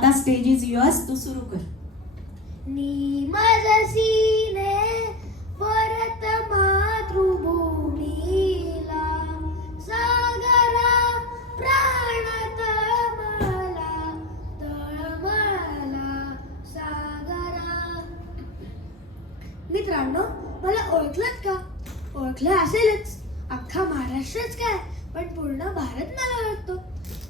आता stage is yours, तू सुरू कर. नी माझा सीने परत मातृभूमीला, सागरा प्राण तळमळला सागरा. मित्रांनो, मला ओळखलंत का? ओळखलं असेलच, अख्खा महाराष्ट्रच काय पण पूर्ण भारत मला ओळखतो.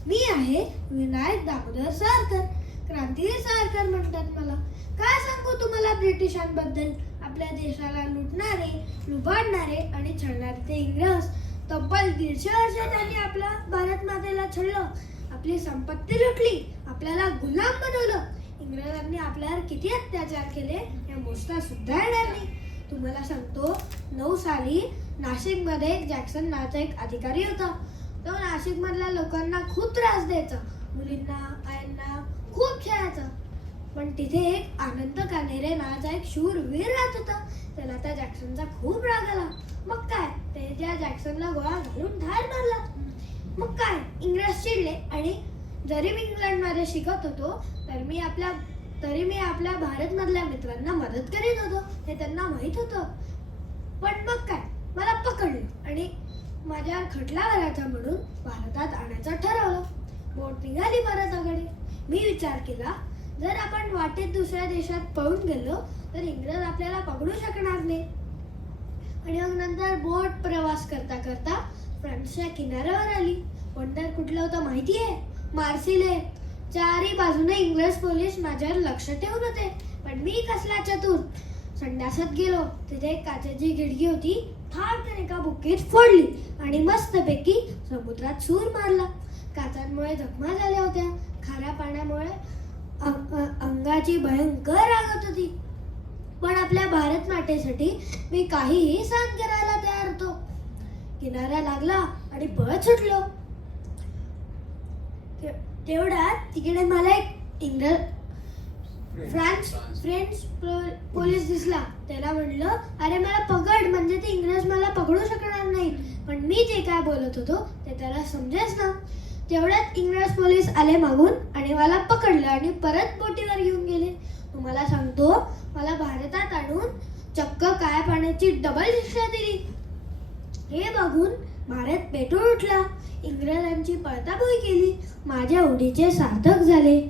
मी आहे विनायक दामोदर सावरकर. क्रांतीवीर सावरकर म्हणतात मला. काय सांगू तुम्हाला ब्रिटिशांबद्दल? आपल्या देशाला लुटणारे, लुबाडणारे आणि छळणारे ते इंग्रज. तब्बल 150 वर्ष त्यांनी आपल्या भारत मातेला छळलं, आपली संपत्ती लुटली, आपल्याला गुलाम बनवलं. इंग्रजांनी आपल्यावर किती अत्याचार केले हे मोजता सुद्धा येणार नाही. तुम्हाला सांगतो, 9 साली नाशिकमध्ये जॅक्सन नावाचा एक अधिकारी होता. तो नाशिकमधल्या लोकांना खूप त्रास द्यायचा, मुलींना, आयांना खूप खेळायचा. पण तिथे एक आनंद कानेरे नावाचा एक शूरवीर राहत होता. त्याला त्या जॅक्सनचा खूप राग आला. मग काय, ते त्या जॅक्सनला गोळा घालून ठार मारला. मग काय, इंग्रज चिडले आणि जरी मी इंग्लंडमध्ये शिकत होतो तरी मी आपल्या भारतमधल्या मित्रांना मदत करीत होतो हे त्यांना माहीत होतं. पण मग काय, मला पकडलं आणि माझ्यावर खटला भरायचा म्हणून भारतात आणायचं ठरवलं. बोट निघाली भारताकडे. मी विचार केला, जर आपण वाटेत दुसऱ्या देशात पळून गेलो तर इंग्रज आपल्याला पकडू शकणार नाही. आणि मग नंतर बोट प्रवास करता करता फ्रान्सच्या किनाऱ्यावर आली. पण कुठलं होतं माहिती आहे? मार्सिले. चारी बाजूने इंग्रज पोलीस माझ्यावर लक्ष ठेवून होते. पण मी कसला चतुर, संडासात गेलो. तिथे एक काचेची खिडकी होती. फाटकन एका बुक्कीत फोडली आणि मस्तपैकी समुद्रात सूर मारला. काचांमुळे जखमा झाल्या होत्या. खाऱ्या पाण्यामुळे अंगाची भयंकर लागत होती. पण आपल्या भारत मातेसाठी मी काहीही सहन करायला तयार होतो. किनारा लागला आणि पळत सुटलो. तेवढ्यात तिकडे मला एक फ्रेंच पोलीस दिसला. त्याला म्हणलं, अरे मला पकड, म्हणजे ते इंग्रज मला पकडू शकणार नाही. पण मी जे काय बोलत होतो ते त्याला समजेच ना. तेवढ्यात इंग्रज पोलीस आले मागून आणि मला पकडलं आणि परत बोटीवर घेऊन गेले. तुम्हाला सांगतो, मला भारतात आणून चक्क काळ्या पाण्याची डबल शिक्षा दिली. हे बघून भारत पेटून उठला. इंग्रजांची पळताबोळी केली. माझ्या उडीचे सार्थक झाले.